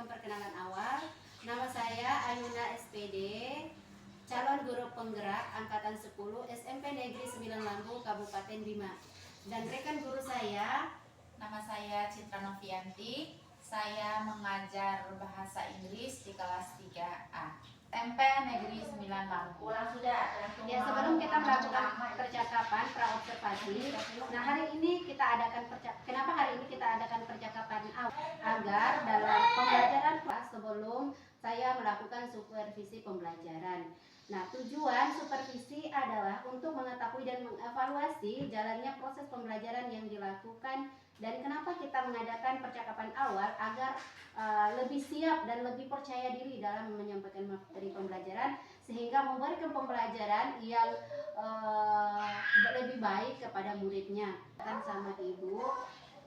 melakukan perkenalan awal. Nama saya Ayuna SPD, calon guru penggerak angkatan 10 SMP Negeri 9 Lampu Kabupaten Bima. Dan rekan guru saya, nama saya Citra Novianti. Saya mengajar bahasa Inggris di kelas 3A. SMP Negeri 9 Lampu. Ya, sebelum kita melakukan percakapan praobservasi, nah hari ini kita adakan kenapa hari ini kita adakan percakapan awal? Agar dalam pembelajaran kelas sebelum saya melakukan supervisi pembelajaran. Nah, tujuan supervisi adalah untuk mengetahui dan mengevaluasi jalannya proses pembelajaran yang dilakukan dan kenapa kita mengadakan percakapan awal agar lebih siap dan lebih percaya diri dalam menyampaikan materi pembelajaran sehingga memberikan pembelajaran yang lebih baik kepada muridnya. Kan sama Ibu,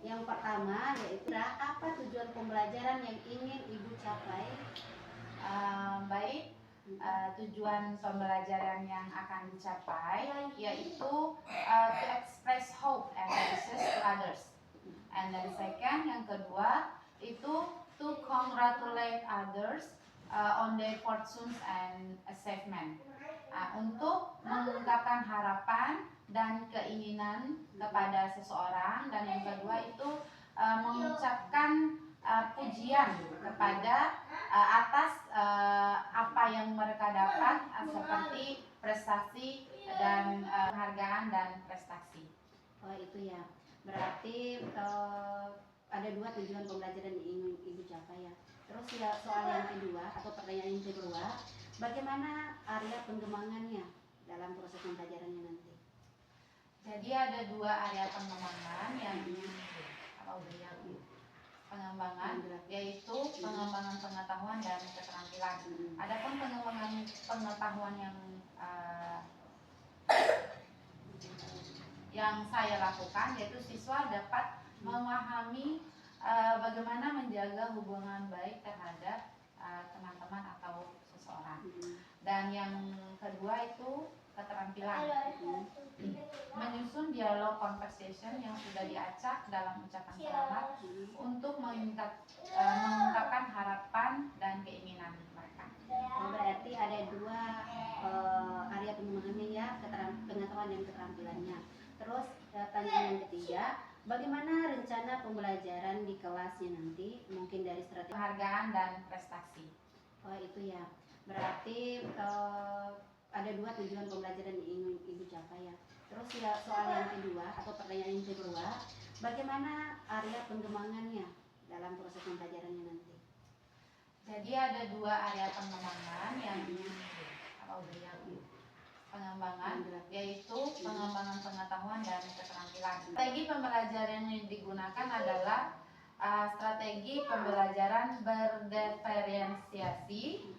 yang pertama yaitu apa tujuan pembelajaran yang ingin Ibu capai? Tujuan pembelajaran yang akan dicapai yaitu to express hope and wishes to others. And then second, yang kedua itu to congratulate others on their fortunes and achievement. Untuk mengungkapkan harapan dan keinginan kepada seseorang, dan yang kedua itu mengucapkan pujian kepada atas apa yang mereka dapat seperti prestasi dan penghargaan dan prestasi. Oh itu ya, berarti ada dua tujuan pembelajaran yang ingin Ibu capai ya. Terus ya soal yang kedua atau pertanyaan yang kedua, bagaimana area pengembangannya dalam proses pembelajarannya nanti? Jadi ada dua area pengembangan yang pengembangan yaitu pengembangan pengetahuan dan keterampilan. Adapun pengembangan pengetahuan yang saya lakukan yaitu siswa dapat memahami bagaimana menjaga hubungan baik terhadap teman-teman atau seseorang. Dan yang kedua itu keterampilan, menyusun dialog conversation yang sudah diacak dalam ucapan selamat untuk mengungkapkan harapan dan keinginan mereka. Oh, berarti ada dua area pengembangannya ya, pengetahuan dan keterampilannya. Terus pertanyaan yang ketiga, bagaimana rencana pembelajaran di kelasnya nanti? Mungkin dari strategi penghargaan dan prestasi. Oh itu ya, berarti ada dua tujuan pembelajaran yang ingin Ibu capai ya. Terus ya soal yang kedua atau pertanyaan yang kedua, bagaimana area pengembangannya dalam proses pembelajarannya nanti? Jadi ada dua area pengembangan yang pengembangan yaitu pengembangan pengetahuan dan keterampilan. Strategi pembelajaran yang digunakan adalah strategi pembelajaran berdiferensiasi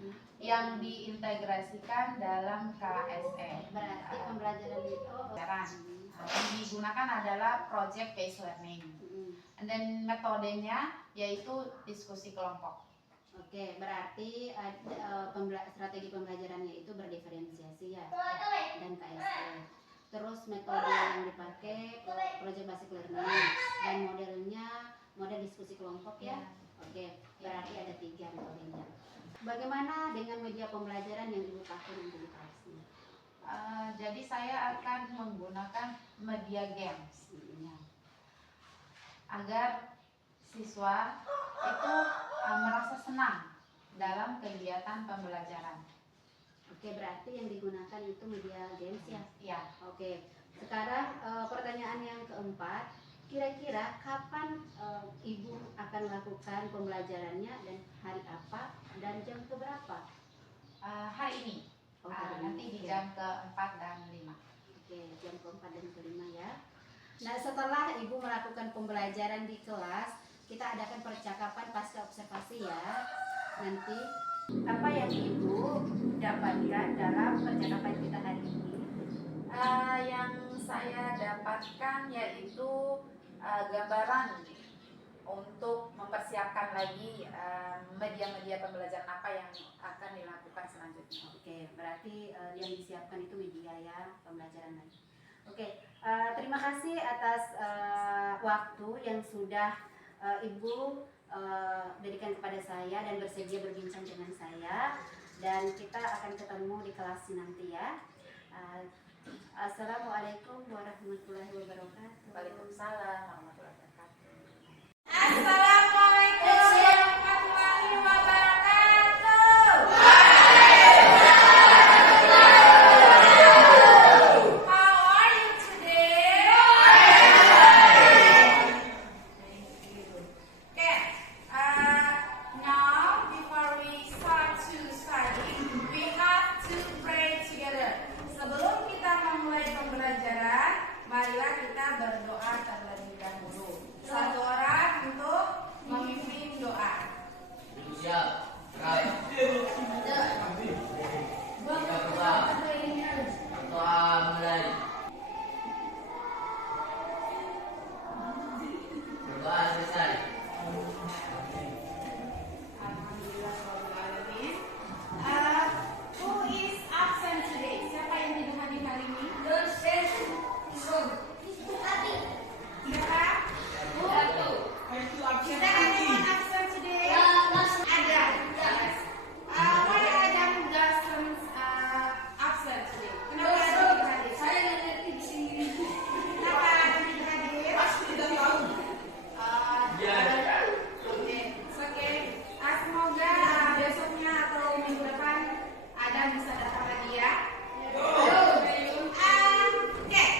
yang diintegrasikan dalam KSE. Berarti pembelajaran itu yang digunakan adalah project based learning. Dan metodenya yaitu diskusi kelompok. Oke, berarti strategi pembelajarannya itu berdiferensiasi ya, dan KSE. Terus metode yang dipakai project basic learning dan model diskusi kelompok ya. Oke, berarti ada 3 metodenya. Bagaimana dengan media pembelajaran yang Ibu pakai untuk di kelasnya? Jadi saya akan menggunakan media games agar siswa itu merasa senang dalam kegiatan pembelajaran. Oke, berarti yang digunakan itu media games ya? Iya. Oke, sekarang pertanyaan yang keempat, kira-kira kapan Ibu akan melakukan pembelajarannya dan hari apa dan jam keberapa? Hari ini. Nanti di jam ke-4 dan 5. Oke, jam ke-4 dan ke-5 ya. Nah, setelah Ibu melakukan pembelajaran di kelas, kita adakan percakapan pasca observasi ya. Nanti apa yang Ibu dapatkan dalam percakapan kita hari ini? Yang saya dapatkan yaitu gambaran untuk mempersiapkan lagi media-media pembelajaran apa yang akan dilakukan selanjutnya. Oke, berarti yang disiapkan itu media ya pembelajaran lagi. Oke, terima kasih atas waktu yang sudah Ibu berikan kepada saya dan bersedia berbincang dengan saya, dan kita akan ketemu di kelas nanti ya. Assalamualaikum warahmatullahi wabarakatuh. Waalaikumsalam warahmatullahi wabarakatuh. Assalamualaikum warahmatullahi wabarakatuh. How are you today? Okay. Now before we start to study, we have to pray together. Sebelum kita memulai pembelajaran, marilah kita berdoa terlebih dahulu. Satu orang untuk memimpin doa. Siap. Doa mulai. Doa selesai. Alhamdulillahirobbilalamin. Who is absent today? Siapa yang tidak hadir hari ini? Siapa? Kita ada yang absent today? Ada. Yes. Why Adam doesn't absent today? Kenapa Adam tidak hadir? Kenapa Adam tidak hadir? Oke, oke. Semoga besoknya atau minggu depan Adam bisa datang lagi ya. Okay.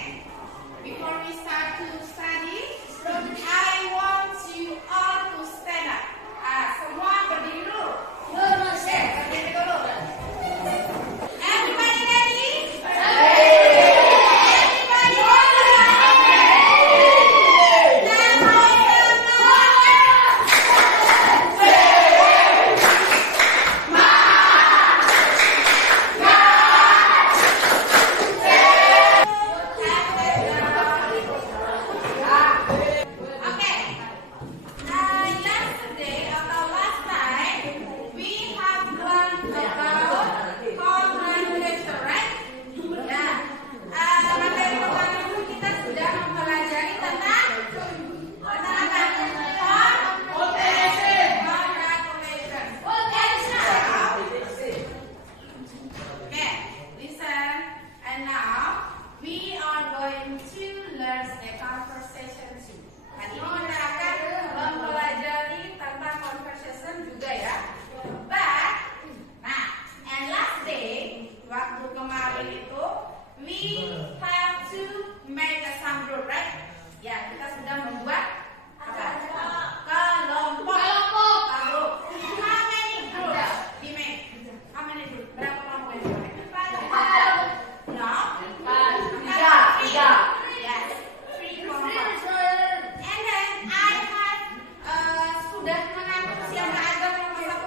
Before we start to study, I want you all to stand up. Semua berdiri dulu. Berdiri dulu. Everybody ready? Everybody Okay. Yesterday atau last time we have learned about common letter, right? Ya. Materi pertama itu kita sudah mempelajari tentang apa? Okay, listen. And now we are going to learn the conversation too. Hari ini kita akan mempelajari tentang conversation juga ya. And last day, waktu kemarin itu, we have to make some group, right? Ya, kita sudah membuat apa? Kelompok. How many groups we make? How many groups? Berapa kelompok yang we make? No? Yes. 3 kelompok. And then I have sudah mengatur siapa aja yang satu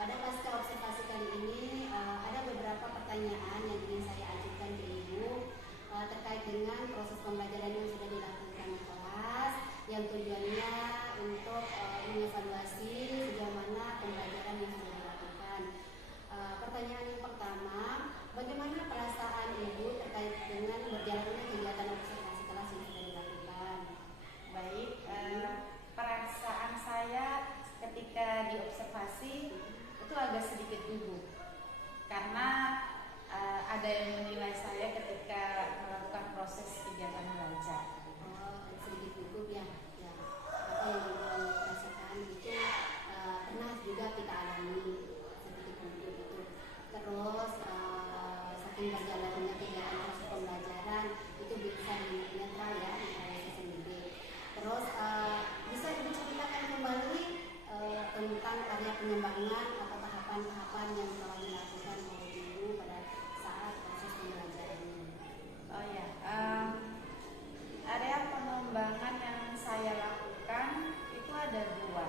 Pada pasca observasi kali ini ada beberapa pertanyaan yang ingin saya ajukan ke Ibu terkait dengan proses pembelajaran yang sudah dilakukan di kelas, yang tujuannya untuk mengevaluasi sejauh mana pembelajaran yang sudah dilakukan. Pertanyaan yang pertama, bagaimana perasaan Ibu terkait dengan berjalannya kegiatan observasi kelas yang sudah dilakukan? Baik, perasaan saya ketika diobservasi itu agak sedikit gugup karena ada yang menilai saya ketika melakukan proses kegiatan belajar. Sedikit gugup ya. Apa yang Ibu rasakan itu pernah juga kita alami sedikit gugup itu. Terus saking berjalannya kegiatan proses pembelajaran itu bisa dinetral ya di sendiri. Terus bisa Ibu ceritakan kembali tentang karya pengembangan atau tahapan-tahapan yang telah dilakukan oleh Ibu pada saat proses pembelajaran ini. Oh ya, area pengembangan yang saya lakukan itu ada dua.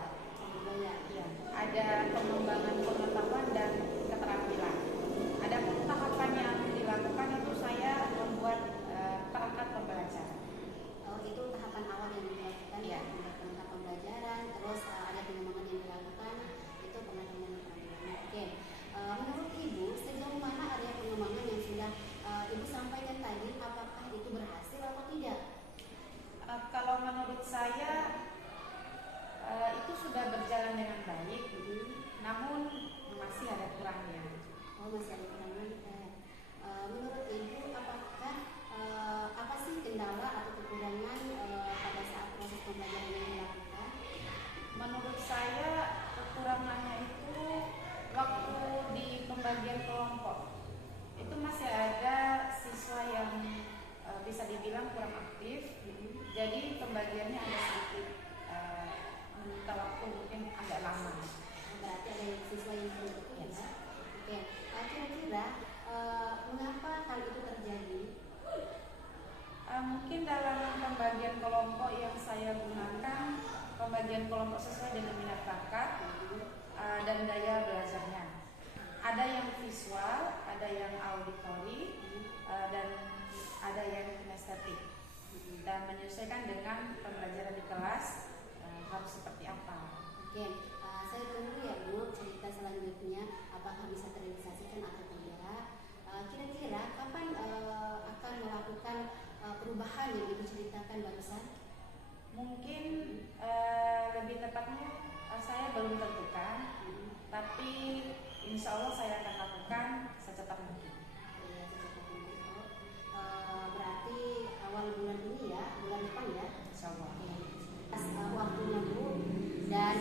Ya, ada pengembangan pengetahuan dan keterampilan. Ada tahapan yang dilakukan itu saya membuat perangkat pembelajaran. Itu tahapan awal yang dilakukan Ya. Perangkat pembelajaran, terus ada pengembangan yang dilakukan itu pengetahuan keterampilan. Oke. Menurut Ibu sejauh mana area pengembangan yang sudah Ibu sampaikan tadi, apakah itu berhasil atau tidak? Kalau menurut saya itu sudah berjalan dengan baik, namun masih ada kurangnya. Masih ada kekurangan. Menurut Ibu apakah apa sih kendala atau kekurangan pada saat proses pembelajaran yang dilakukan? Menurut saya kekurangannya itu waktu di pembagian kelompok itu masih ada siswa yang bisa dibilang kurang aktif, jadi pembagiannya agak sedikit meminta waktu mungkin agak lama. Berarti ada siswa yang belum ikut ya? Oke. Kira-kira mengapa hal itu terjadi? Mungkin dalam pembagian kelompok yang saya gunakan, pembagian kelompok sesuai dengan minat bakat dan daya belajarnya. Ada yang visual, ada yang auditory, dan ada yang kinestetik. Dan menyesuaikan dengan pembelajaran di kelas harus seperti apa. Oke, saya tunggu ya Bu cerita selanjutnya apakah bisa terrealisasikan atau tidak. Kira-kira kapan akan melakukan perubahan yang Ibu ceritakan barusan? Mungkin lebih tepatnya saya belum tentukan, tapi insya Allah saya akan lakukan secepat mungkin. Berarti awal bulan ini ya, bulan depan ya? Insya Allah. Pas waktunya Bu, dan